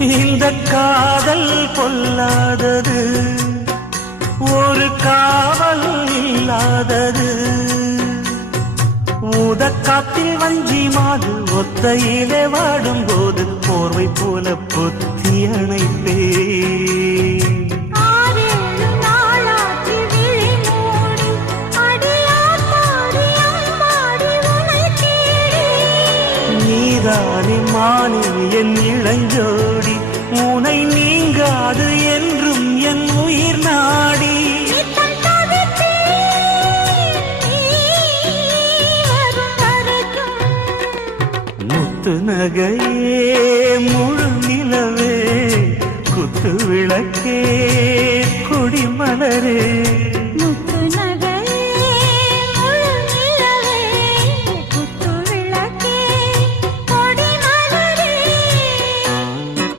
இந்த காதல் பொல்லாதது, ஒரு காவல் இல்லாதது. ஊதக்காத்தில் வஞ்சி மாது ஒத்தையிலே வாடும் போது போர்வை போல பொத்தி அணைப்பே. நீதானே மானே என் இளஞ்சோடி, உனை நீங்காது என்றும் என் உயிர் நாடி. முத்து நகையே முழு நிலவே, குத்து விளக்கே கொடிமலரே.